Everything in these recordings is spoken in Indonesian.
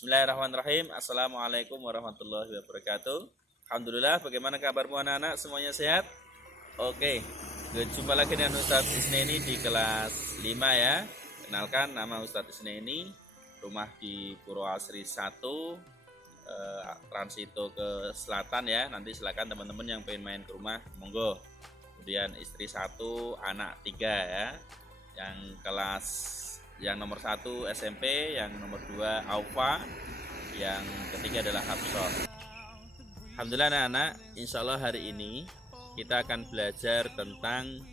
Bismillahirrahmanirrahim. Assalamualaikum warahmatullahi wabarakatuh. Alhamdulillah, bagaimana kabarmu anak-anak? Semuanya sehat? Oke, jumpa lagi dengan Ustadz Isneni di kelas 5 ya. Kenalkan, nama Ustadz Isneni, rumah di Purwoasri 1, transito ke selatan ya. Nanti silakan teman-teman yang pengen main ke rumah, monggo. Kemudian istri 1, anak 3 ya. Yang nomor 1 SMP, yang nomor 2 Aufa, yang ketiga adalah Hafsah. Alhamdulillah anak-anak, insya Allah hari ini kita akan belajar tentang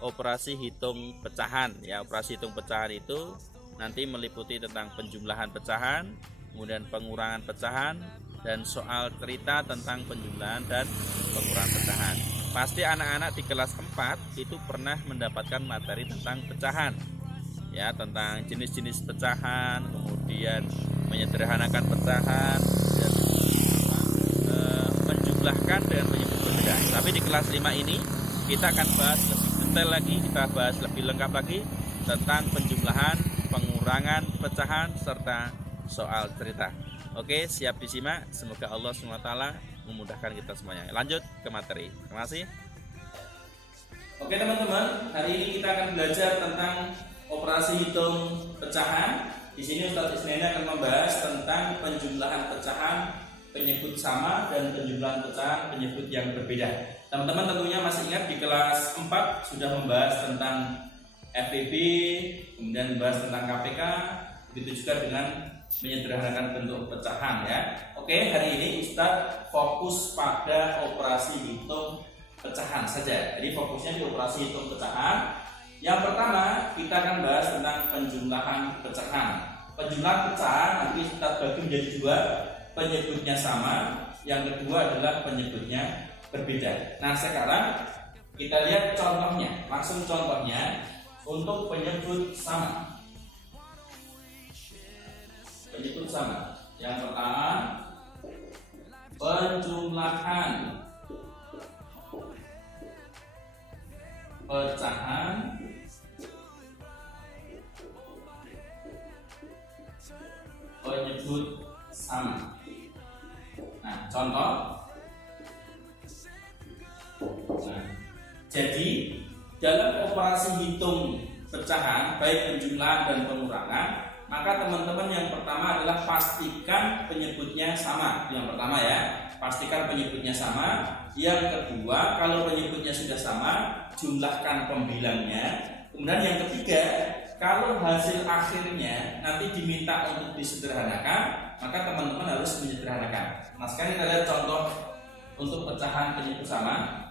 operasi hitung pecahan ya. Operasi hitung pecahan itu nanti meliputi tentang penjumlahan pecahan, kemudian pengurangan pecahan, dan soal cerita tentang penjumlahan dan pengurangan pecahan. Pasti anak-anak di kelas 4 itu pernah mendapatkan materi tentang pecahan ya, tentang jenis-jenis pecahan, kemudian menyederhanakan pecahan, dan menjumlahkan dengan menyebut berbeda. Tapi di kelas 5 ini kita akan bahas lebih detail lagi, kita bahas lebih lengkap lagi tentang penjumlahan, pengurangan pecahan, serta soal cerita. Oke, siap disimak. Semoga Allah SWT memudahkan kita semuanya. Lanjut ke materi. Terima kasih. Oke teman-teman, hari ini kita akan belajar tentang operasi hitung pecahan. Di sini Ustadz Isneni akan membahas tentang penjumlahan pecahan penyebut sama dan penjumlahan pecahan penyebut yang berbeda. Teman-teman tentunya masih ingat di kelas 4 sudah membahas tentang FPB, kemudian membahas tentang KPK, begitu juga dengan menyederhanakan bentuk pecahan ya. Oke, hari ini Ustadz fokus pada operasi hitung pecahan saja. Jadi fokusnya di operasi hitung pecahan. Yang pertama kita akan bahas tentang penjumlahan pecahan. Penjumlahan pecahan nanti kita bagi menjadi 2, penyebutnya sama, yang kedua adalah penyebutnya berbeda. Nah sekarang kita lihat contohnya, langsung contohnya untuk penyebut sama. Penyebut sama. Yang pertama penjumlahan pecahan penyebut sama. Nah, contoh. Nah, jadi dalam operasi hitung pecahan baik penjumlahan dan pengurangan, maka teman-teman yang pertama adalah pastikan penyebutnya sama. Yang pertama ya, pastikan penyebutnya sama. Yang kedua, kalau penyebutnya sudah sama, jumlahkan pembilangnya. Kemudian yang ketiga, kalau hasil akhirnya nanti diminta untuk disederhanakan, maka teman-teman harus menyederhanakan. Nah sekarang kita lihat contoh untuk pecahan penyebut sama.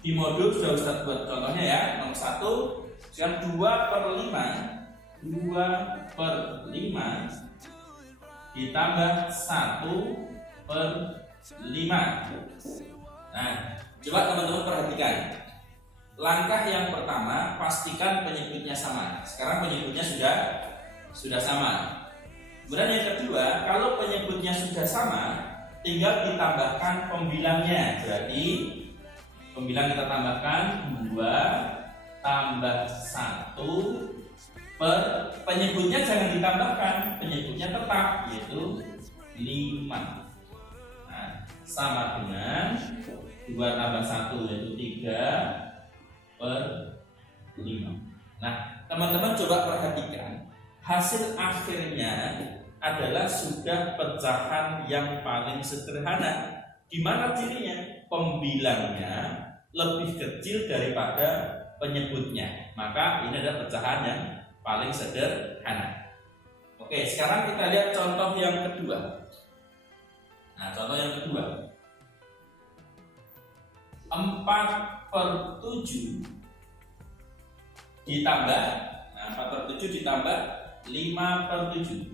Di modul sudah Ustadz buat contohnya ya. Nomor 1, sekarang 2/5 ditambah 1/5. Nah, coba teman-teman perhatikan. Langkah yang pertama, pastikan penyebutnya sama. Sekarang penyebutnya sudah sama. Kemudian yang kedua, kalau penyebutnya sudah sama, tinggal ditambahkan pembilangnya. Berarti pembilang kita tambahkan 2 tambah 1 penyebutnya jangan ditambahkan, penyebutnya tetap yaitu 5. Nah, sama dengan 2 tambah 1 yaitu 3/5. Nah, teman-teman coba perhatikan, hasil akhirnya adalah sudah pecahan yang paling sederhana. Gimana cirinya? Pembilangnya lebih kecil daripada penyebutnya. Maka ini adalah pecahan yang paling sederhana. Oke, sekarang kita lihat contoh yang kedua. Nah, contoh yang kedua. 4/7 ditambah 4/7 ditambah 5/7.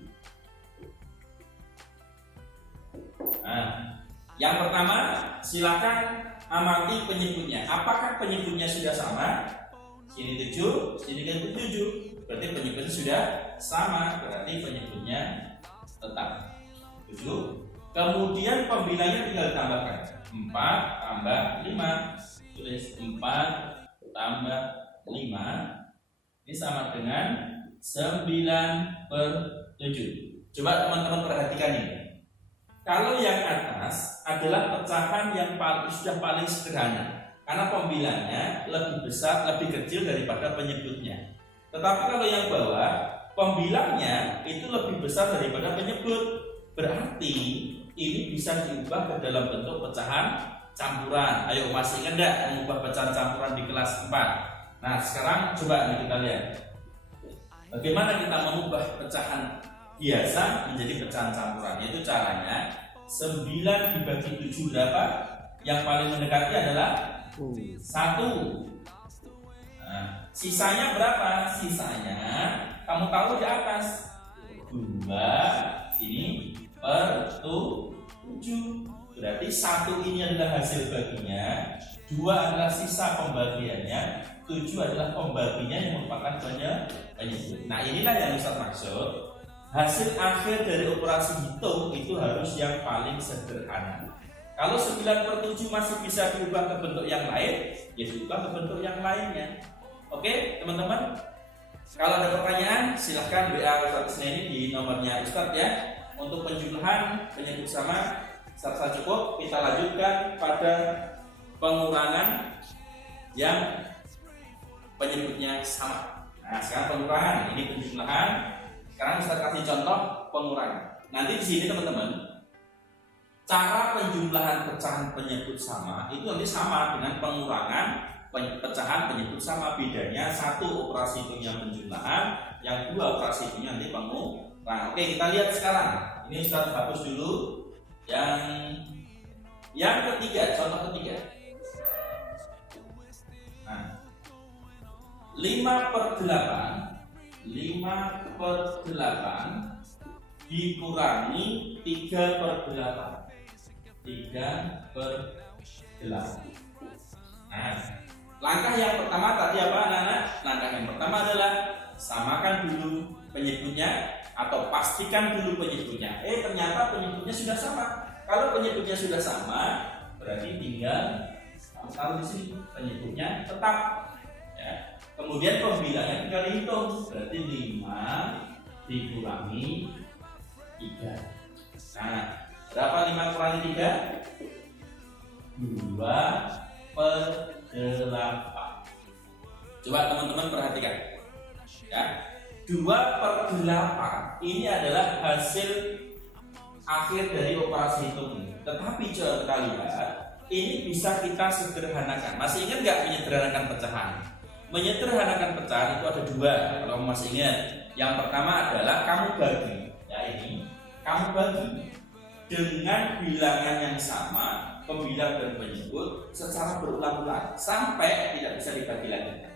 Nah, yang pertama silakan amati penyebutnya. Apakah penyebutnya sudah sama? Sini 7, sini kan 7. Berarti penyebutnya sudah sama, berarti penyebutnya tetap 7. Kemudian pembilangnya tinggal ditambahkan 4 tambah 5. Tulis 4 tambah 5. Ini sama dengan 9/7. Coba teman-teman perhatikan ini. Kalau yang atas adalah pecahan yang sudah paling sederhana, karena pembilangnya lebih besar, lebih kecil daripada penyebutnya. Tetapi kalau yang bawah, pembilangnya itu lebih besar daripada penyebut. Berarti ini bisa diubah ke dalam bentuk pecahan campuran. Ayo, masih ingat enggak mengubah pecahan campuran di kelas 4? Nah, sekarang coba kita lihat. Bagaimana kita mengubah pecahan biasa menjadi pecahan campuran? Yaitu caranya 9 dibagi 7 berapa? Yang paling mendekati adalah 1. Nah, sisanya berapa? Sisanya kamu tahu di atas 2 sini per 7. Berarti 1 ini adalah hasil baginya, 2 adalah sisa pembagiannya, 7 adalah pembaginya yang merupakan penyebut. Nah, inilah yang Ustaz maksud. Hasil akhir dari operasi hitung itu harus yang paling sederhana. Kalau 9 per 7 masih bisa diubah ke bentuk yang lain, ya diubah ke bentuk yang lainnya. Oke, teman-teman. Kalau ada pertanyaan, silahkan WA Ustaz ini di nomornya Ustaz ya. Untuk penjumlahan penyebut sama serta cukup, kita lanjutkan pada pengurangan yang penyebutnya sama. Nah, sekarang pengurangan, ini penjumlahan. Sekarang Ustaz kasih contoh pengurangan. Nanti di sini teman-teman, cara penjumlahan pecahan penyebut sama itu nanti sama dengan pengurangan pecahan penyebut sama. Bedanya 1 operasi hitungnya penjumlahan, yang 2 operasi hitungnya nanti pengurangan. Oke, kita lihat sekarang. Ini Ustaz hapus dulu. Yang ketiga, contoh ketiga. Nah, 5 per 8 dikurangi 3 per 8. 3 per 8. Nah, langkah yang pertama tadi apa anak-anak? Langkah yang pertama adalah samakan dulu penyebutnya atau pastikan dulu penyebutnya. Ternyata penyebutnya sudah sama. Kalau penyebutnya sudah sama, berarti tinggal taruh di sini penyebutnya tetap. Ya. Kemudian pembilangnya tinggal dihitung. Berarti 5 dikurangi 3. Nah, berapa 5 kurangi 3? 2 per 8. Coba teman-teman perhatikan. Ya. 2 per 8 ini adalah hasil akhir dari operasi hitung ini. Tetapi coba lihat, ini bisa kita sederhanakan. Masih ingat nggak menyederhanakan pecahan? Menyederhanakan pecahan itu ada 2. Kalau masih ingat, yang pertama adalah kamu bagi. Ya, ini kamu bagi dengan bilangan yang sama, pembilang dan penyebut secara berulang-ulang sampai tidak bisa dibagi lagi.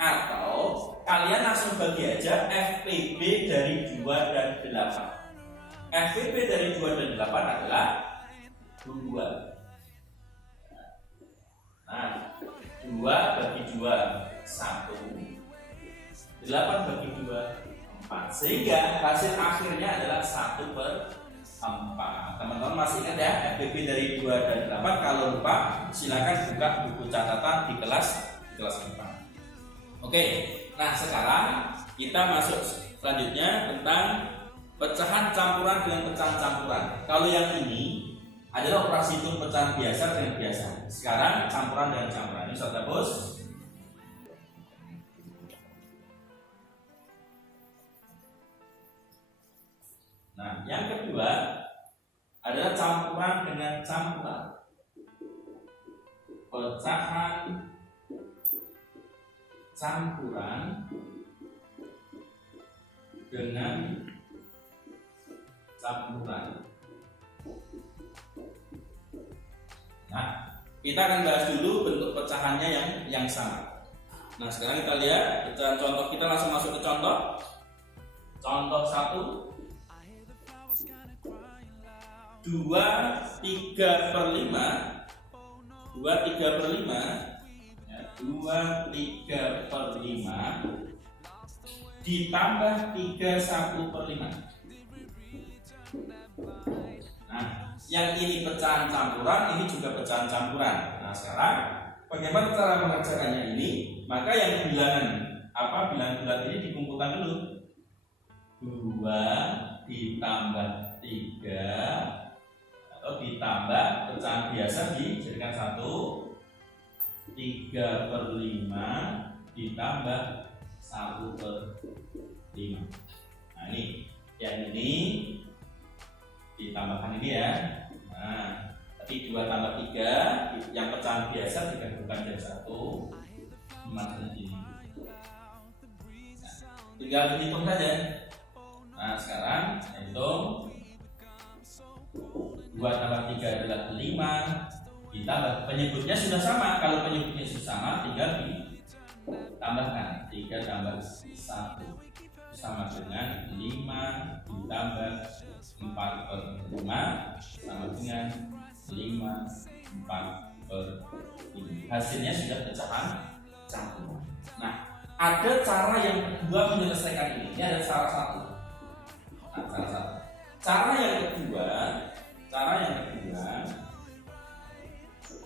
Atau kalian langsung bagi aja FPB dari 2 dan 8. FPB dari 2 dan 8 adalah 2. Nah, 2 bagi 2 1. 8 bagi 2 4. Sehingga hasil akhirnya adalah 1 per 4. Teman-teman masih ingat ya, FPB dari 2 dan 8? Kalau lupa silakan buka buku catatan di kelas 4. Oke, nah sekarang kita masuk selanjutnya tentang pecahan campuran dengan pecahan campuran. Kalau yang ini adalah operasi hitung pecahan biasa dengan biasa. Sekarang campuran dengan campuran. Ini sudah bos. Nah, yang kedua adalah campuran dengan campuran. Pecahan campuran dengan campuran. Nah, kita akan bahas dulu bentuk pecahannya yang sama. Nah, sekarang kita lihat contoh, kita langsung masuk ke contoh. Contoh 1. 2 3 per 5. 2 3 per 5. 2 3 per 5 ditambah 3 1 per 5. Nah, yang ini pecahan campuran, ini juga pecahan campuran. Nah, sekarang bagaimana cara mengerjakannya ini? Maka yang bilangan bulan ini dikumpulkan dulu. 2 ditambah 3 atau ditambah pecahan biasa dijadikan 1, 3/5 ditambah 1/5. Nah ini yang ini ditambahkan ini ya. Nah, tapi 2 tambah 3 yang pecahan biasa digabungkan jadi 1, maksudnya ini. Nah, tinggal dihitung saja. Nah sekarang hitung 2 tambah 3 adalah 5 ditambah penyebutnya sudah sama. Kalau penyebutnya sudah sama tinggal ditambahkan 3 tambah 1 sama dengan 5 ditambah 4/5 sama dengan 5/4/5. Hasilnya sudah pecahan campuran. Nah, ada cara yang kedua menyelesaikan ini. Ini ada cara satu. Nah, cara yang kedua,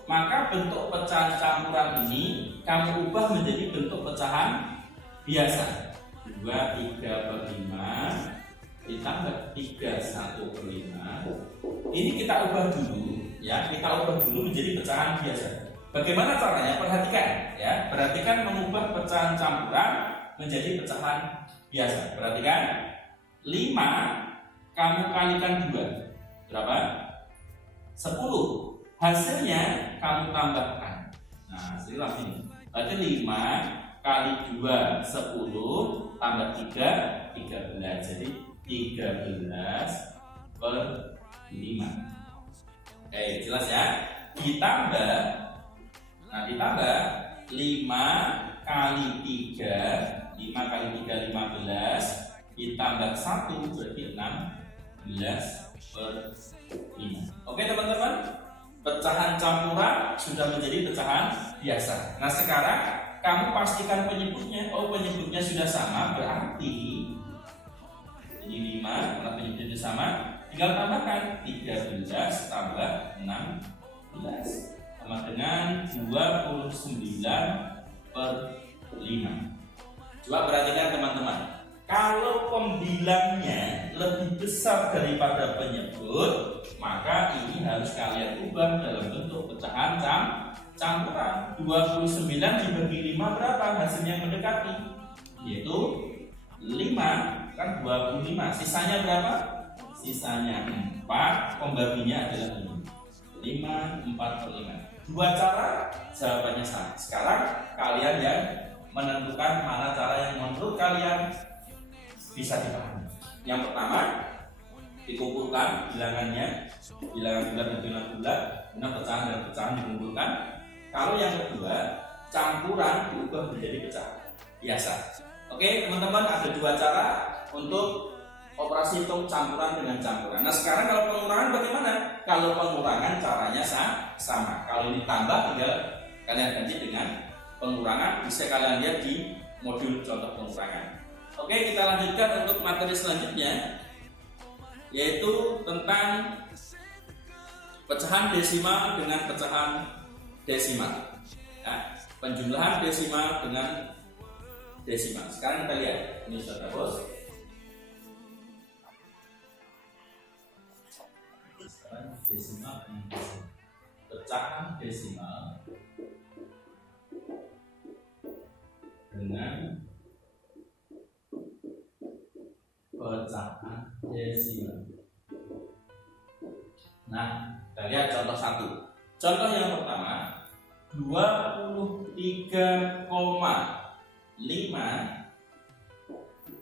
maka bentuk pecahan campuran ini kamu ubah menjadi bentuk pecahan biasa. 2 3/5 ditambah 3 1/5. Ini kita ubah dulu ya, kita ubah dulu menjadi pecahan biasa. Bagaimana caranya? Perhatikan ya, perhatikan mengubah pecahan campuran menjadi pecahan biasa. Perhatikan 5 kamu kalikan 2 berapa? 10. Hasilnya kamu tambahkan. Nah, hasilnya ini. Berarti 5 kali 2 10 tambah 3 13. Jadi 13/5. Oke, jelas ya? Ditambah 5 kali 3 15 ditambah 1 berarti 16/5. Oke teman-teman, pecahan campuran sudah menjadi pecahan biasa. Nah sekarang kamu pastikan penyebutnya. Oh, penyebutnya sudah sama, berarti ini 5 karena penyebutnya sama, tinggal tambahkan 13 tambah 16 sama dengan 29/5. Coba perhatikan teman-teman, kalau pembilangnya lebih besar daripada penyebut, maka ini harus kalian ubah dalam bentuk pecahan campuran. 29 dibagi 5 berapa? Hasilnya mendekati, yaitu 5 kan 25. Sisanya berapa? Sisanya 4, pembaginya adalah 5 4/5. Dua cara, jawabannya sama. Sekarang kalian yang menentukan mana cara yang menurut kalian bisa dipahami. Yang pertama, dikumpulkan bilangannya, bilangan bulat dan bilangan bulat, kemudian pecahan dan pecahan dikumpulkan. Kalau yang kedua, campuran diubah menjadi pecahan biasa. Oke teman-teman, ada dua cara untuk operasi hitung campuran dengan campuran. Nah sekarang kalau pengurangan bagaimana? Kalau pengurangan caranya sama. Kalau ini tambah tinggal kalian ganti dengan pengurangan. Bisa kalian lihat di modul contoh pengurangan. Oke, kita lanjutkan untuk materi selanjutnya, yaitu tentang pecahan desimal dengan pecahan desimal. Nah, penjumlahan desimal dengan desimal. Sekarang kita lihat, ini sudah bos. Desimal, pecahan desimal dengan pecahan desimal. Nah, kita lihat contoh satu. Contoh yang pertama, 23,5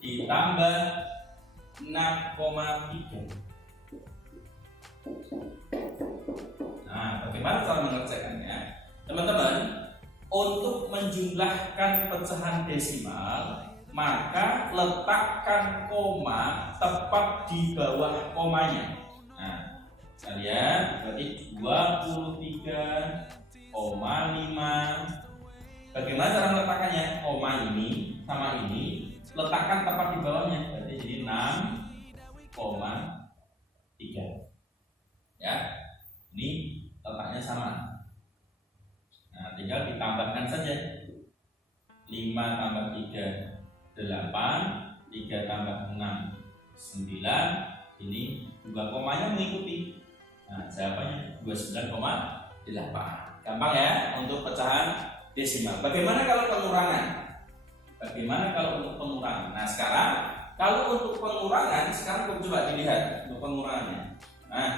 ditambah 6,3. Nah, bagaimana cara mengerjakannya? Teman-teman, untuk menjumlahkan pecahan desimal, maka letakkan koma tepat di bawah komanya. Nah, kalian berarti 23,5. Bagaimana cara meletakkannya? Koma ini sama ini letakkan tepat di bawahnya, berarti jadi 6,3. Ya, ini letaknya sama. Nah, tinggal ditambahkan saja. 5 tambah 3 8, 3 tambah 6 9, ini 2 komanya mengikuti. Nah, jawabannya 29,8. Gampang ya untuk pecahan desimal. Bagaimana kalau pengurangan? Nah, sekarang kalau untuk pengurangan, sekarang coba dilihat untuk pengurangannya. Nah,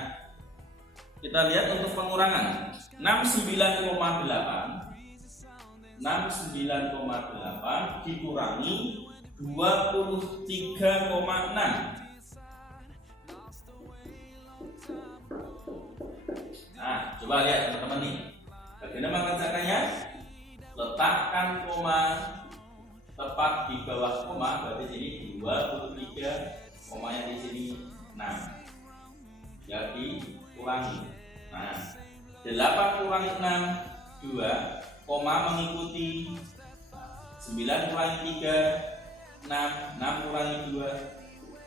kita lihat untuk pengurangan 69,8 dikurangi 23,6. Nah, coba lihat teman-teman nih. Bagaimana mengerjakannya? Letakkan koma tepat di bawah koma, berarti sini 23, komanya di sini 6. Jadi kurangi. Nah, 8 kurangi 6, 2, koma mengikuti 9 kurangi 3, 6 kurangi 2,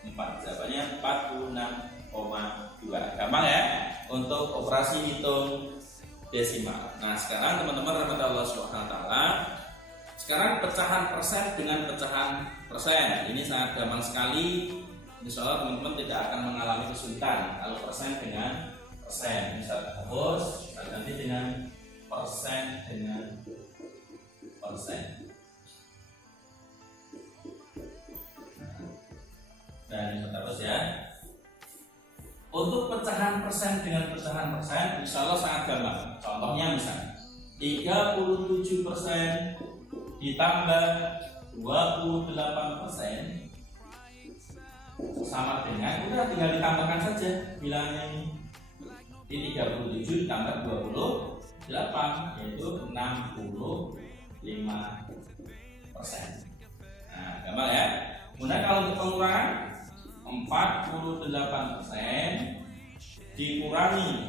4. Jawabannya 46,2. Gampang ya untuk operasi hitung desimal. Nah, sekarang teman-teman rahmat Allah SWT, sekarang pecahan persen dengan pecahan persen ini sangat gampang sekali. Insya Allah teman-teman tidak akan mengalami kesulitan kalau persen dengan persen. Bisa hapus, kita ganti dengan persen dengan persen. Dan kita terus ya. Untuk pecahan persen dengan pecahan persen, insya Allah sangat gampang. Contohnya misalnya 37% ditambah 28% sama dengan, udah tinggal ditambahkan saja bilangannya ini. Di 37 ditambah 28 yaitu 65%. Nah, gampang ya. Kemudian kalau untuk pengurangan 48% dikurangi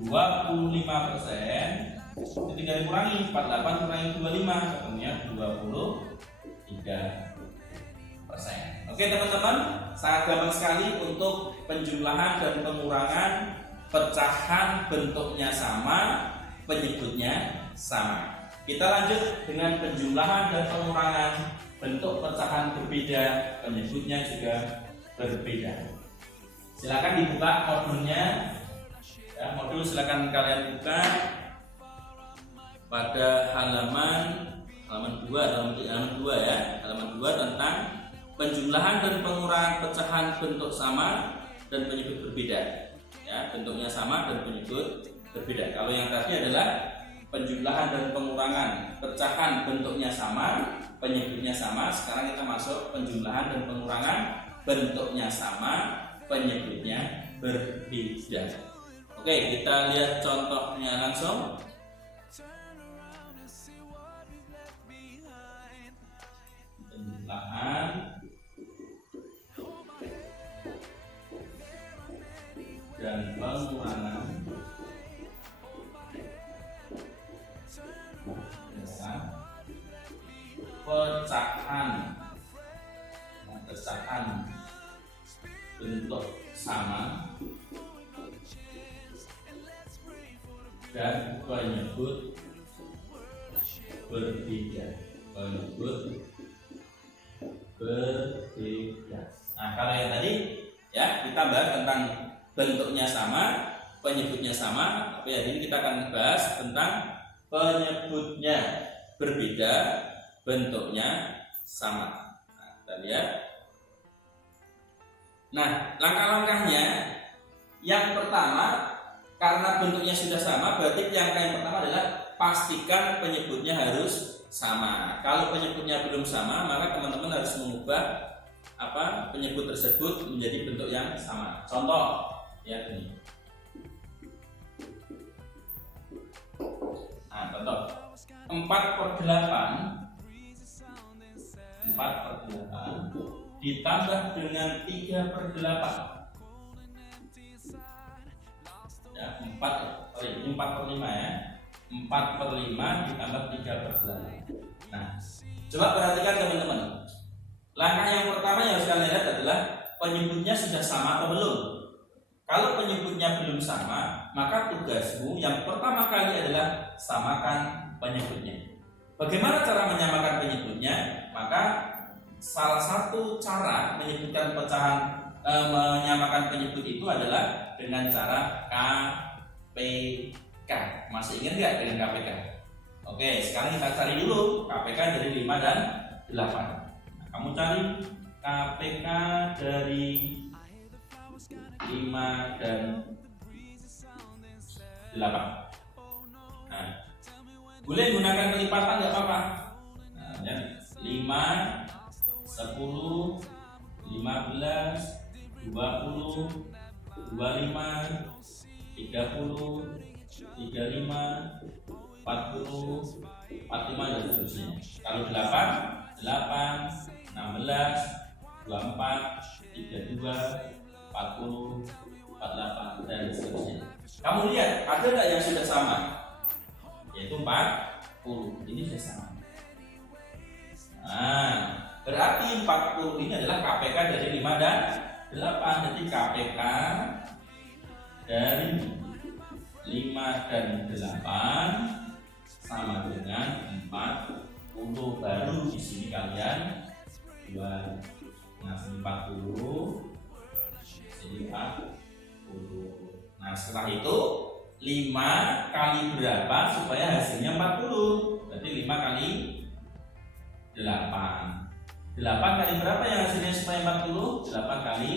25%, tinggal dikurangi 48 kurangi 25, ketemunya 23%. Oke teman-teman, sangat gampang sekali untuk penjumlahan dan pengurangan pecahan, bentuknya sama, penyebutnya sama. Kita lanjut dengan penjumlahan dan pengurangan bentuk pecahan berbeda, penyebutnya juga berbeda. Silakan dibuka modulnya. Ya, modul silakan kalian buka pada halaman 2 ya, halaman 2 tentang penjumlahan dan pengurangan pecahan bentuk sama dan penyebut berbeda. Ya, bentuknya sama dan penyebut berbeda. Kalau yang tadi adalah penjumlahan dan pengurangan pecahan bentuknya sama, penyebutnya sama. Sekarang kita masuk penjumlahan dan pengurangan bentuknya sama, penyebutnya berbeda. Oke, kita lihat contohnya langsung. Penjumlahan dan pengurangan pecahan bentuk sama dan penyebut berbeda. Nah, kalau yang tadi ya kita bahas tentang bentuknya sama, penyebutnya sama, tapi hari ini kita akan bahas tentang penyebutnya berbeda, bentuknya sama. Nah, kita lihat. Nah, langkah-langkahnya yang pertama, karena bentuknya sudah sama, berarti langkah yang pertama adalah pastikan penyebutnya harus sama. Kalau penyebutnya belum sama, maka teman-teman harus mengubah penyebut tersebut menjadi bentuk yang sama. Contoh ya ini. Nah, contoh 4/8 ditambah dengan 3/8. Ya, 4/5 ya. 4/5 ditambah 3/8. Nah, coba perhatikan teman-teman. Langkah yang pertama yang harus kalian lihat adalah penyebutnya sudah sama atau belum. Kalau penyebutnya belum sama, maka tugasmu yang pertama kali adalah samakan penyebutnya. Bagaimana cara menyamakan penyebutnya? Maka salah satu cara menyebutkan pecahan menyamakan penyebut itu adalah dengan cara KPK. Masih ingat nggak dengan KPK? Oke, sekarang kita cari dulu KPK dari 5 dan 8. Nah, kamu cari KPK dari 5 dan 8. Nah, boleh gunakan kelipatan nggak apa-apa. Nah, ya. 5, 10, 15, 20, 25, 30, 35, 40, 45 dan seterusnya. Kalau 8, 16, 24, 32, 40, 48 dan seterusnya. Kamu lihat ada nggak yang sudah sama? Yaitu 40. Ini sudah sama. Nah, berarti 40 ini adalah KPK dari 5 dan 8. Jadi KPK dari 5 dan 8 sama dengan 40. Baru di sini kalian 2. Nah, sini 40, sini 40. Nah, setelah itu 5 kali berapa supaya hasilnya 40? Berarti 5 kali 8. 8 kali berapa yang hasilnya supaya 40? 8 kali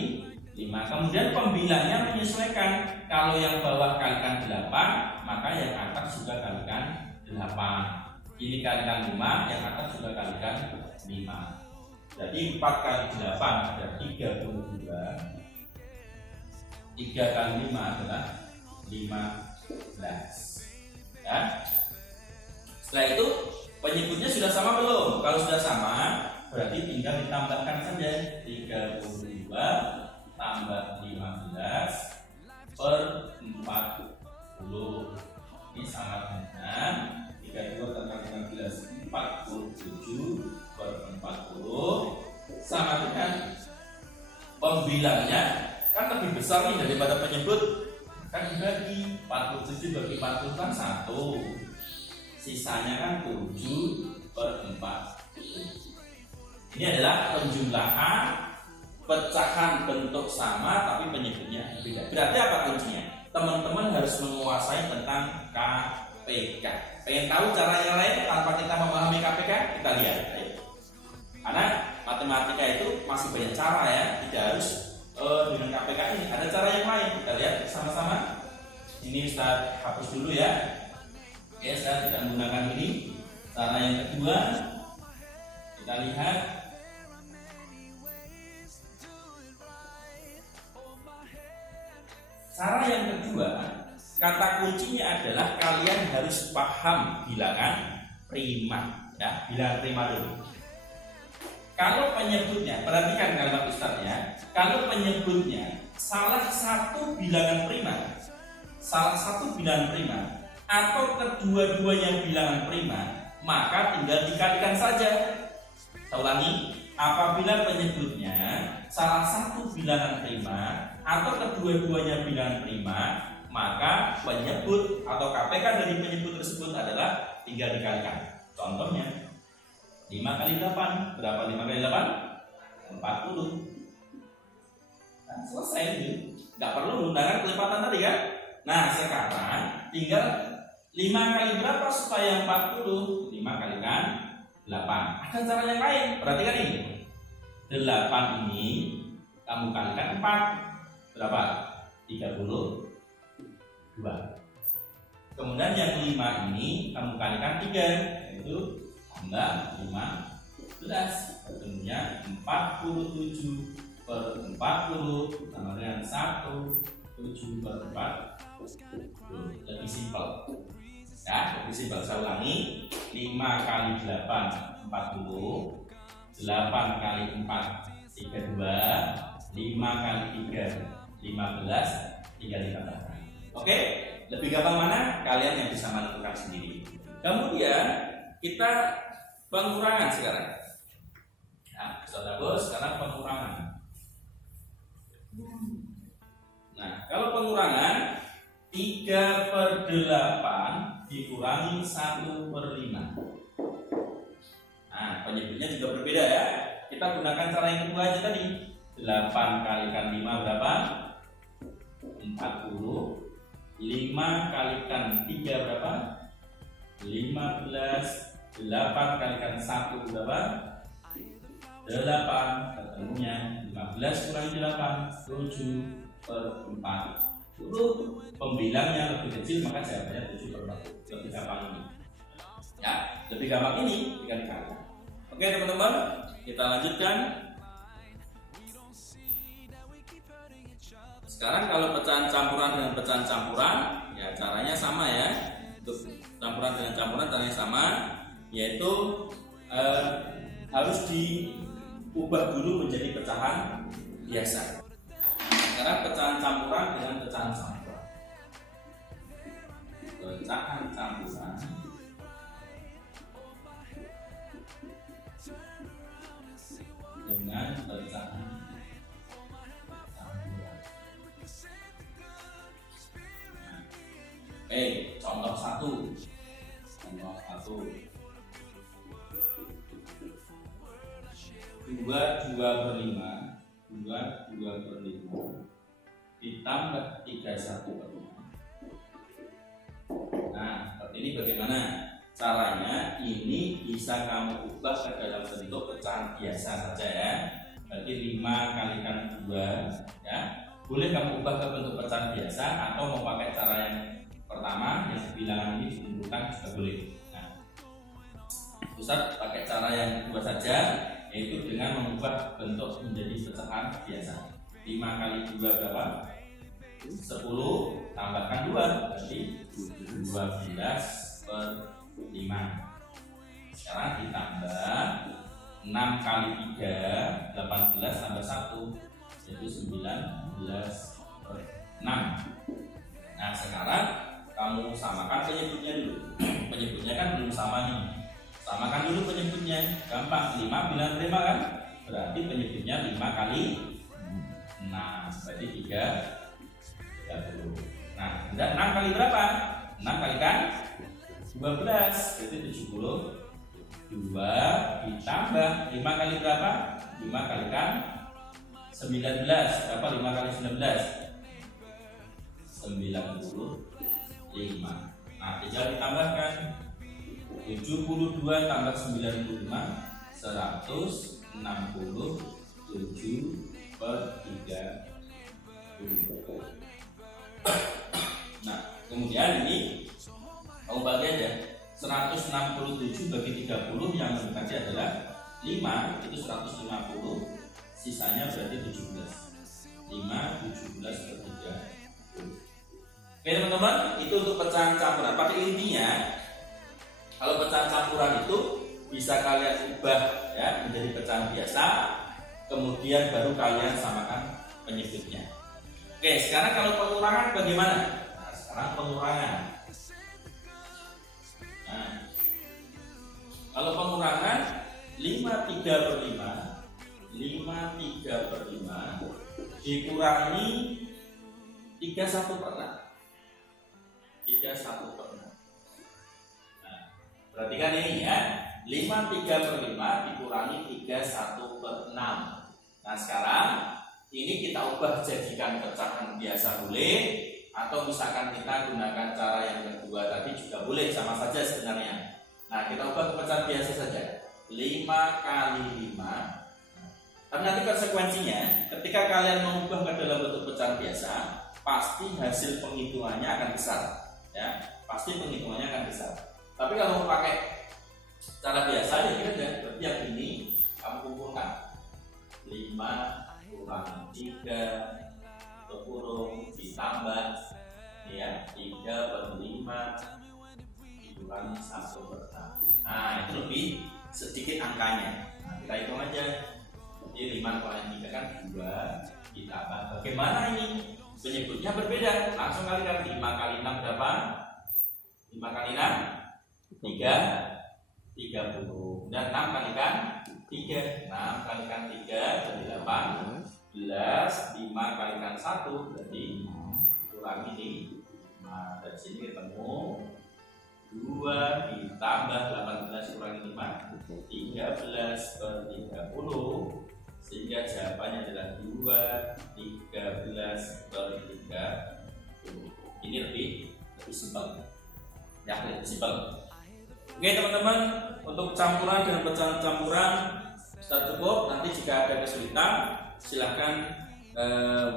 5. Kemudian pembilangnya menyesuaikan. Kalau yang bawah kalikan 8, maka yang atas juga kalikan 8. Ini kalikan 5, yang atas juga kalikan 5. Jadi 4 kali 8 ada 32. 3 kali 5 adalah 15. Ya. Setelah itu penyebutnya sudah sama belum? Kalau sudah sama, berarti tinggal ditambahkan saja 32 tambah 15 per 40. Ini sama dengan 32 tambah 15, 47 per 40 sama dengan pembilangnya kan lebih besar nih daripada penyebut. Kan dibagi 47 bagi 40 kan 1. Sisanya kan 7 per 40. Ini adalah penjumlahan pecahan bentuk sama tapi penyebutnya beda. Berarti apa kuncinya? Teman-teman harus menguasai tentang KPK. Pengen tahu cara yang lain tanpa kita memahami KPK? Kita lihat. Karena matematika itu masih banyak cara ya, tidak harus dengan KPK ini. Ada cara yang lain. Kita lihat sama-sama. Ini Ustaz hapus dulu ya. Oke, saya tidak menggunakan ini. Cara yang kedua, kita lihat. Cara yang kedua, kata kuncinya adalah kalian harus paham bilangan prima. Ya, bilangan prima dulu. Kalau penyebutnya, perhatikan kalimat Ustaz ya. Kalau penyebutnya salah satu bilangan prima, atau kedua-duanya bilangan prima, maka tinggal dikalikan saja. Saya ulangi, apabila penyebutnya salah satu bilangan prima atau kedua-duanya bilangan prima, maka penyebut atau KPK dari penyebut tersebut adalah tinggal dikalikan. Contohnya 5 kali 8, berapa 5 kali 8? 40. Nah, selesai itu. Nggak perlu menggunakan kelipatan tadi kan? Nah, sekarang tinggal 5 kali berapa supaya 40? 5 kalikan 8. Ada cara yang lain. Perhatikan ini. 8 ini kamu kalikan 4. Berapa? 32. Kemudian yang 5 ini kamu kalikan 3, yaitu tambah 15. Tentunya 47 per 40 sama dengan 1, 7 per 4. Lebih simpel. Ya, lebih simpel. Saya ulangi, 5 kali 8 40, 8 kali 4 32, 5 kali 3 15, 3 ditambahkan. Oke, lebih gampang mana? Kalian yang bisa menentukan sendiri. Kemudian kita pengurangan sekarang. Nah, sudah bos, sekarang pengurangan. Nah, kalau pengurangan 3 per 8 dikurangi 1 per 5. Nah, penyebutnya juga berbeda ya. Kita Kita gunakan cara yang kedua aja tadi. 8 kalikan 5 berapa? 40. 5 kalikan 3 berapa? 15. 8 kalikan 1 berapa? 8. Ketemunya 15 kurangi 8, 7/4. Dulu pembilangnya lebih kecil maka jawabannya 7/4. Lebih gampang ini. Ya, lebih gampang ini dikali-kali. Oke teman-teman, kita lanjutkan. Sekarang kalau pecahan campuran dengan pecahan campuran, ya caranya sama ya. Untuk campuran dengan campuran caranya sama, yaitu harus diubah dulu menjadi pecahan biasa. Sekarang pecahan campuran dengan pecahan campuran. Pecahan campuran dengan pecahan campuran. Contoh 1. Contoh 1. 2/5 ditambah 3/1/5. Nah, seperti ini bagaimana caranya? Ini bisa kamu ubah ke dalam bentuk pecahan biasa saja ya. Berarti 5 kalikan 2 ya. Boleh kamu ubah ke bentuk pecahan biasa atau mau pakai cara yang pertama yang bilangan ini dikumpulkan juga boleh. Nah, Ustaz pakai cara yang kedua saja, yaitu dengan mengubah bentuk menjadi pecahan biasa. 5 kali 2 berapa? 10, tambahkan 2 berarti 12/5. Sekarang ditambah 6 kali 3 18 tambah 1 yaitu 19/6. Nah sekarang kamu samakan penyebutnya dulu. Penyebutnya kan belum sama nih. Samakan dulu penyebutnya, gampang. 5 bilang 5 kan? Berarti penyebutnya 5 kali 6, berarti 30. Nah, 6 kali berapa? 6 kalikan 12, berarti 70. 2 ditambah 5 kali berapa? 5 kalikan 19, berapa 5 kali 19? 95. Nah, tinggal ditambahkan 72 tambah 95 167/30. Nah, kemudian ini kamu bagi aja 167 bagi 30 yang mendekati adalah 5, itu 150, sisanya berarti 17. 5/17/30. Oke teman-teman, itu untuk pecahan campuran. Pada intinya, kalau pecahan campuran itu bisa kalian ubah ya menjadi pecahan biasa, kemudian baru kalian samakan penyebutnya. Oke, sekarang kalau pengurangan bagaimana? Nah, sekarang pengurangan. Nah, kalau pengurangan 5/3/5 dikurangi 3/1/6. 3/1/6. Nah, perhatikan ini ya. 5/3/5 dikurangi 3/1/6. Nah, sekarang ini kita ubah jadikan pecahan biasa boleh, atau misalkan kita gunakan cara yang kedua tadi juga boleh, sama saja sebenarnya. Nah, kita ubah ke pecahan biasa saja. 5 kali 5. Tapi nanti konsekuensinya ketika kalian mengubah ke dalam bentuk pecahan biasa, pasti hasil penghitungannya akan besar ya, pasti penghitungannya akan besar. Tapi kalau mau pakai cara biasa ya kira berarti yang ini kamu kumpulkan 5 kurangi 3 kurung ditambah ya 3/5 dikurangi 1/6. Nah, itu lebih sedikit angkanya. Nah, kita hitung aja. Jadi 5 kurangi 3 kan 2 ditambah. Bagaimana ini? Penyebutnya berbeda. Langsung kalikan 5 kali 6 berapa? 5 kali 6 30. Dan 6 kalikan 3. 6 kalikan 3 jadi 18. 5 kalikan 1 berarti kurangi nih. Nah, dari sini ketemu 2 ditambah 18 kurangi 5, 13 per 30, sehingga jawabannya adalah 13 per 30. Ini lebih simpel ya, lebih simpel. Oke teman-teman, untuk campuran dan pecahan campuran sudah cukup. Nanti jika ada kesulitan silahkan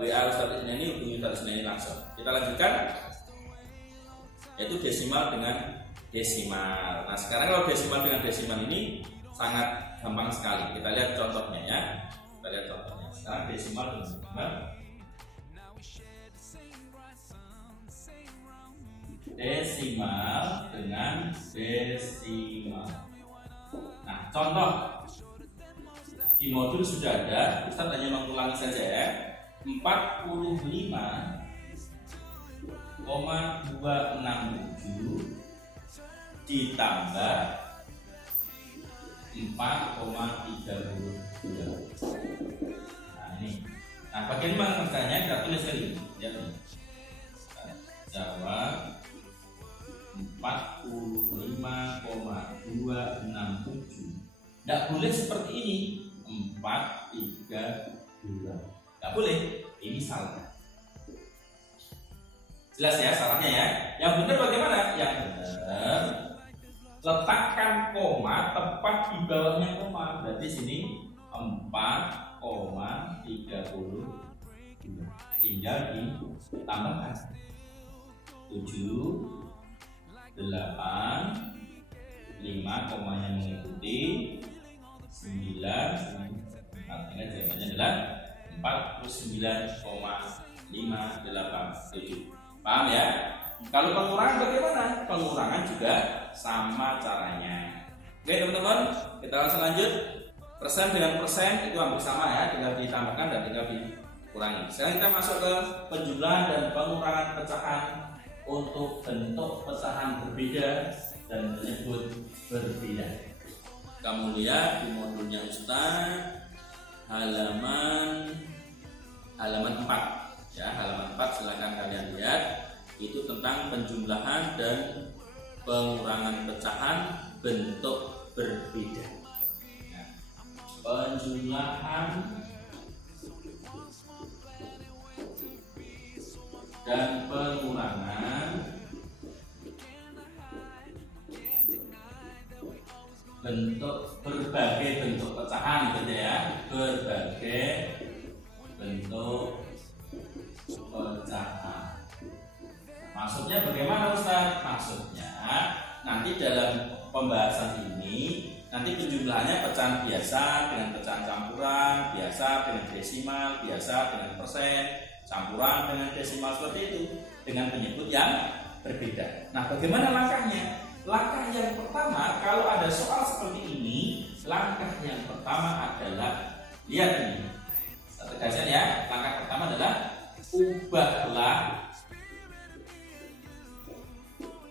WA Ustadz Isnani, hubungi Ustadz Isnani langsung. Kita lanjutkan, yaitu desimal dengan desimal. Nah sekarang kalau desimal dengan desimal ini sangat gampang sekali. Kita lihat contohnya ya. Kita lihat contohnya. Sekarang desimal dengan desimal. Desimal dengan desimal. Nah, contoh di modul sudah ada, Ustaz hanya mengulangi saja ya. 45,267 ditambah 4,32. Nah, ini. Nah, bagaimana mengerjanya? Kita tulis lagi ya. Jawab 45,267. Tidak boleh seperti ini 432. Tidak boleh, ini salah. Jelas ya salahnya ya. Yang benar bagaimana? Yang benar letakkan koma tepat di bawahnya koma. Berarti sini 4,32. Tinggal ditambahkan 7, 8, 5 komanya mengikuti 9, artinya jawabannya adalah 49,587. Paham ya? Kalau pengurangan bagaimana? Pengurangan juga sama caranya. Oke teman-teman, kita langsung lanjut. Persen dengan persen itu hampir sama ya, tinggal ditambahkan dan tinggal dikurangi. Sekarang kita masuk ke penjumlahan dan pengurangan pecahan untuk bentuk pecahan berbeda dan menyebut berbeda. Kamu lihat di modulnya Ustaz halaman 4 ya, halaman 4 silakan kalian lihat, itu tentang penjumlahan dan pengurangan pecahan bentuk berbeda. Nah, penjumlahan dan pengurangan berbagai bentuk pecahan gitu ya, berbagai bentuk pecahan. Maksudnya bagaimana Ustaz? Maksudnya nanti dalam pembahasan ini nanti penjumlahannya pecahan biasa dengan pecahan campuran, biasa dengan desimal, biasa dengan persen, campuran dengan desimal, seperti itu dengan penyebut yang berbeda. Nah, bagaimana langkahnya? Langkah yang pertama, kalau ada soal seperti ini, langkah yang pertama adalah lihat ini. Saya tegaskan ya, langkah pertama adalah ubahlah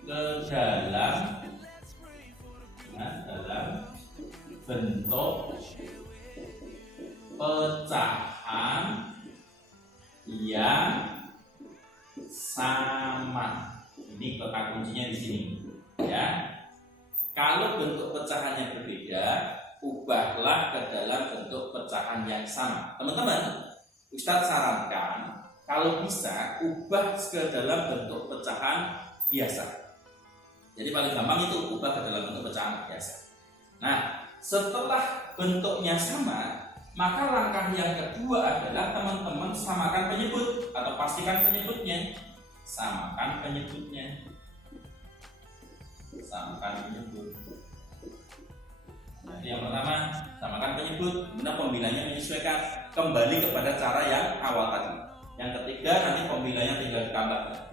ke dalam bentuk pecahan yang sama. Ini kata kuncinya di sini ya. Kalau bentuk pecahannya berbeda, ubahlah ke dalam bentuk pecahan yang sama. Teman-teman, Ustadz sarankan kalau bisa ubah ke dalam bentuk pecahan biasa. Jadi paling gampang itu ubah ke dalam bentuk pecahan biasa. Nah, setelah bentuknya sama, maka langkah yang kedua adalah teman-teman samakan penyebut atau pastikan penyebutnya. Samakan penyebutnya. Samakan penyebut. Jadi yang pertama, samakan penyebut, kemudian pembilanya menyesuaikan kembali kepada cara yang awal tadi. Yang ketiga, nanti pembilanya tinggal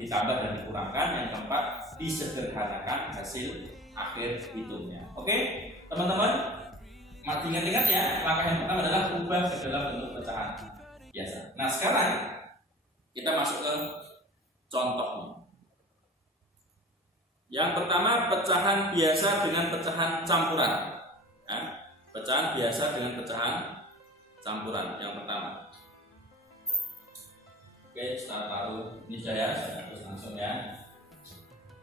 ditambah dan dikurangkan. Yang keempat, disederhanakan hasil akhir hitungnya. Oke, teman-teman, ingat-ingat ya, langkah yang pertama adalah ubah ke dalam bentuk pecahan biasa. Nah, sekarang kita masuk ke contohnya. Yang pertama, pecahan biasa dengan pecahan campuran. Ya, pecahan biasa dengan pecahan campuran. Yang pertama. Oke, setelah taruh ini saya hapus langsung ya.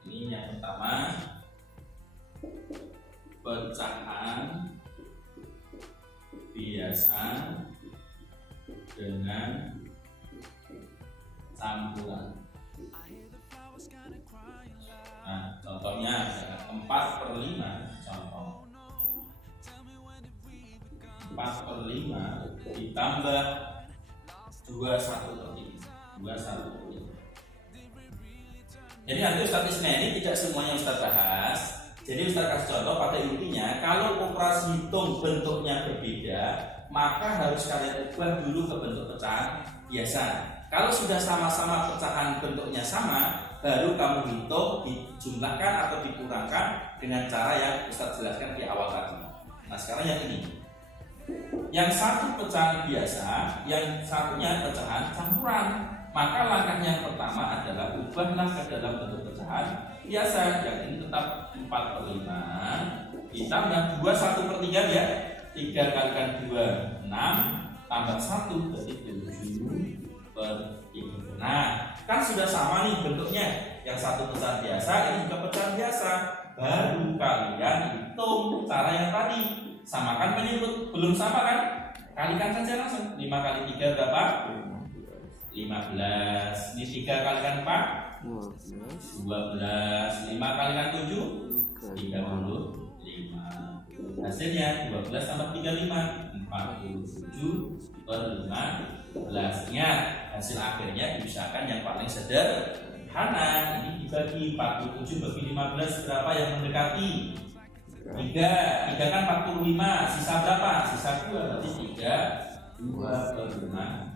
Ini yang pertama. pecahan biasa dengan campuran. Nah, contohnya 4/5, contoh 4/5 ditambah 21/3. Jadi nanti Ustadz Ismaili tidak semuanya Ustadz bahas. Jadi Ustadz kasih contoh pada intinya, kalau operasi hitung bentuknya berbeda, maka harus kalian ubah dulu ke bentuk pecahan biasa. Kalau sudah sama-sama pecahan bentuknya sama, baru kamu hitung dijumlahkan atau dikurangkan dengan cara yang Ustadz jelaskan di awal tadi. Nah sekarang yang ini, yang satu pecahan biasa, yang satunya pecahan campuran. Maka langkah yang pertama adalah ubahlah ke dalam bentuk pecahan biasa, yang ini tetap 4/5 ditambah 21/3 ya. 3 kalikan 2 6 tambah 1 berarti 7/3. Nah kan sudah sama nih bentuknya, yang satu pecahan biasa, ini juga pecahan biasa. Baru kalian hitung cara yang tadi, samakan menyebut, belum sama kan, kalikan saja langsung. 5 kali 3 berapa? 15. Ini 3 kalikan 4 12. 5 kalikan 7 35. Hasilnya 12 tambah 35 47/15. Ingat, hasil akhirnya diusahakan yang paling sederhana. Ini dibagi 47 bagi 15 berapa yang mendekati? 3 kan 45, sisa berapa? Sisa 2, berarti 2/15.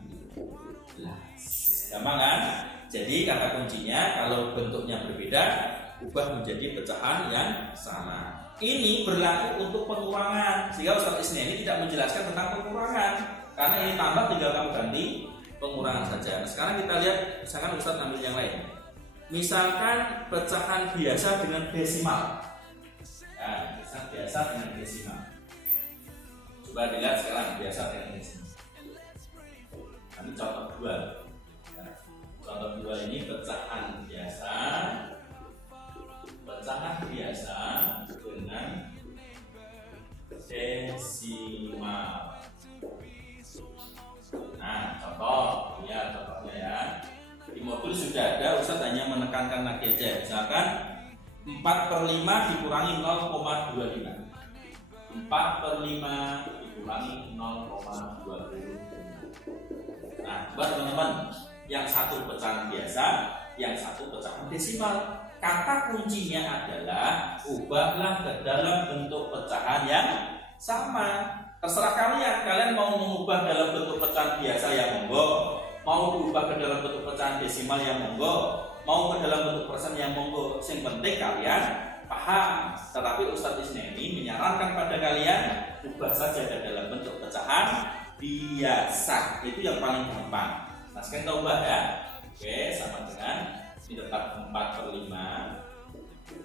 Gampang kan? Jadi kata kuncinya, kalau bentuknya berbeda, ubah menjadi pecahan yang sama. Ini berlaku untuk pengurangan, sehingga Ustadz Ismaili tidak menjelaskan tentang pengurangan, karena ini tambah tinggal kamu ganti pengurangan saja. Nah, sekarang kita lihat, misalkan Ustadz ambil yang lain. Misalkan pecahan biasa dengan desimal. Ya, pecahan biasa dengan desimal. Coba dilihat sekarang biasa dengan desimal. Ini contoh 2. Contoh 2 ini pecahan biasa dengan desimal. Nah, contohnya ya. Di modul sudah ada, Ustadz hanya menekankan lagi aja. Misalkan 4/5 dikurangi 0,25. 4/5 dikurangi 0,25. Nah, buat teman-teman, yang satu pecahan biasa, yang satu pecahan desimal. Kata kuncinya adalah ubahlah ke dalam bentuk pecahan yang sama. Terserah kalian mau mengubah dalam bentuk pecahan biasa yang monggo, mau diubah ke dalam bentuk pecahan desimal yang monggo, mau ke dalam bentuk persen yang monggo. Yang penting kalian paham. Tetapi Ustadz Ismaili menyarankan pada kalian ubah saja ke dalam bentuk pecahan biasa. Itu yang paling gampang. Nah sekarang kita ubah ya. Oke, sama dengan ini tetap 4/5.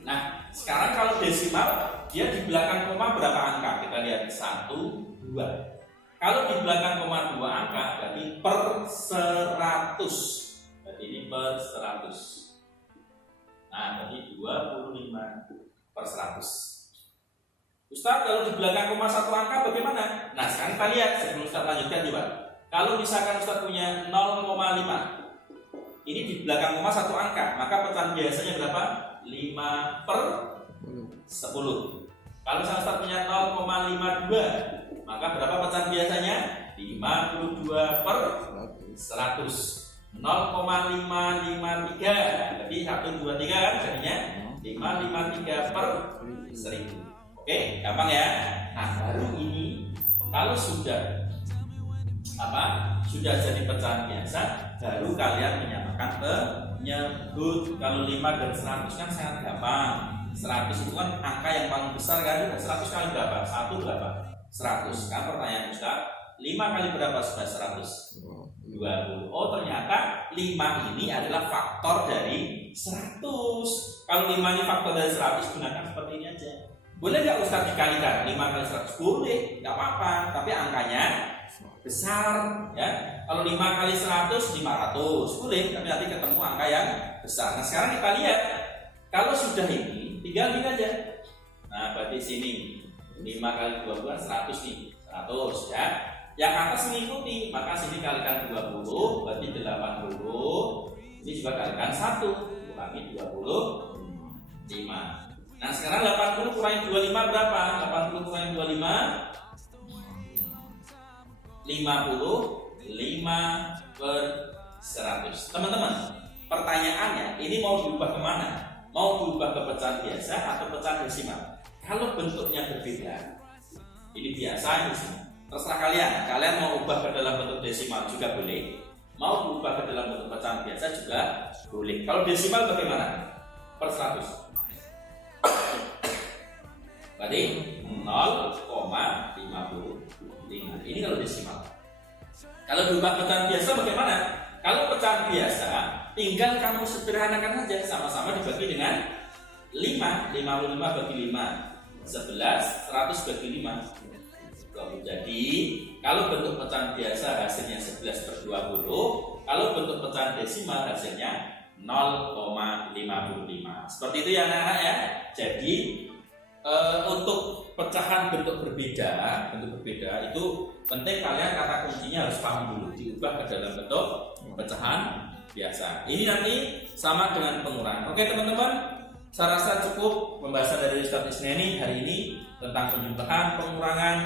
Nah sekarang kalau desimal, dia di belakang koma berapa angka? Kita lihat 1, 2. Kalau di belakang koma 2 angka berarti per 100. Berarti ini per 100. Nah berarti 25/100. Ustaz, kalau di belakang koma 1 angka bagaimana? Nah sekarang kita lihat sebelum Ustaz lanjutkan coba. Kalau misalkan Ustaz punya 0,5, ini di belakang koma 1 angka, maka pecahan biasanya berapa? 5/10. Kalau misalkan Ustaz punya 0,52, maka berapa pecahan biasanya? 52/100. 0,553, jadi 1, 2, 3 kan jadinya 553/1000. Oke, gampang ya. Nah, baru ini kalau sudah jadi pecahan biasa, baru kalian menyamakan penyebut. Kalau 5 dan 100 kan sangat gampang. 100 itu kan angka yang paling besar kan. 100 kali berapa? 1 berapa? 100. Kan pertanyaan Ustaz, 5 kali berapa sudah 100? 20. Oh ternyata 5 ini adalah faktor dari 100. Kalau 5 ini faktor dari 100, gunakan seperti ini aja. Boleh nggak Ustaz dikalikan 5 kali 100? Boleh, nggak apa-apa. Tapi angkanya besar ya. Kalau 5 kali 100 500 boleh, tapi nanti ketemu angka yang besar. Nah sekarang kita lihat, kalau sudah ini tinggal ini aja. Nah, berarti sini 5 kali 2 100 nih, 100 ya. Yang atas mengikuti, maka sini kalikan 20, berarti 80. Ini juga kalikan 1, kurangi 25. Nah, sekarang 80 kurangi 25 berapa? 80 kurangi 25 55 per 100. Teman-teman, pertanyaannya ini mau diubah kemana? Mau diubah ke pecahan biasa atau pecahan desimal? Kalau bentuknya berbeda, ini biasa di sini. Terserah kalian. Kalian mau ubah ke dalam bentuk desimal juga boleh. Mau diubah ke dalam bentuk pecahan biasa juga boleh. Kalau desimal bagaimana? Per 100. Berarti 0,55. Ini kalau desimal. Kalau diubah pecahan biasa bagaimana? Kalau pecahan biasa, tinggal kamu sederhanakan saja, sama-sama dibagi dengan 5, 55 bagi 5, 11, 100 bagi 5. Jadi, kalau bentuk pecahan biasa hasilnya 11 per 20, kalau bentuk pecahan desimal hasilnya 0,55. Seperti itu ya anak-anak ya. Jadi, untuk pecahan bentuk berbeda itu penting kalian kata kuncinya harus paham dulu, diubah ke dalam bentuk pecahan biasa. Ini nanti sama dengan pengurangan. Oke teman-teman, saya rasa cukup pembahasan dari Ustadz Isneni hari ini tentang penjumlahan, pengurangan,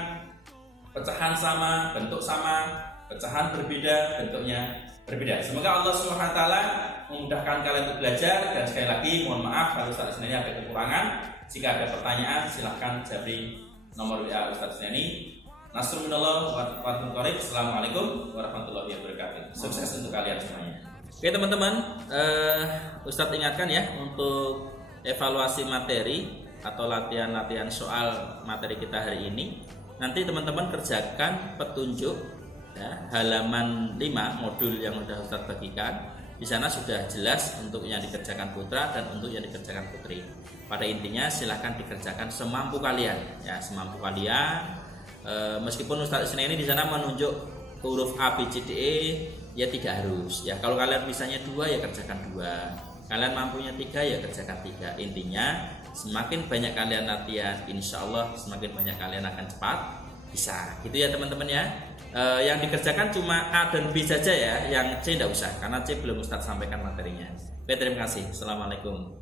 pecahan sama, bentuk sama, pecahan berbeda, bentuknya berbeda. Semoga Allah SWT memudahkan kalian untuk belajar, dan sekali lagi mohon maaf kalau Ustadz Isneni ada kekurangan. Jika ada pertanyaan silahkan jabri nomor WA Ustadz Isneni. Nasrullah wa barakatuh. Assalamualaikum warahmatullahi wabarakatuh. Sukses untuk kalian semuanya. Oke teman-teman, Ustadz ingatkan ya untuk evaluasi materi atau latihan-latihan soal materi kita hari ini. Nanti teman-teman kerjakan petunjuk ya, halaman 5 modul yang sudah Ustadz bagikan. Di sana sudah jelas untuk yang dikerjakan putra dan untuk yang dikerjakan putri. Pada intinya silahkan dikerjakan semampu kalian ya, semampu kalian. Meskipun Ustadz Isneni di sana menunjuk huruf A, B, C, D, E, ya tidak harus. Ya kalau kalian bisanya 2 ya kerjakan 2. Kalian mampunya 3 ya kerjakan 3. Intinya semakin banyak kalian latihan, insya Allah semakin banyak kalian akan cepat bisa. Gitu ya teman-teman ya. Yang dikerjakan cuma A dan B saja ya, yang C tidak usah karena C belum Ustadz sampaikan materinya. Oke, terima kasih. Assalamualaikum.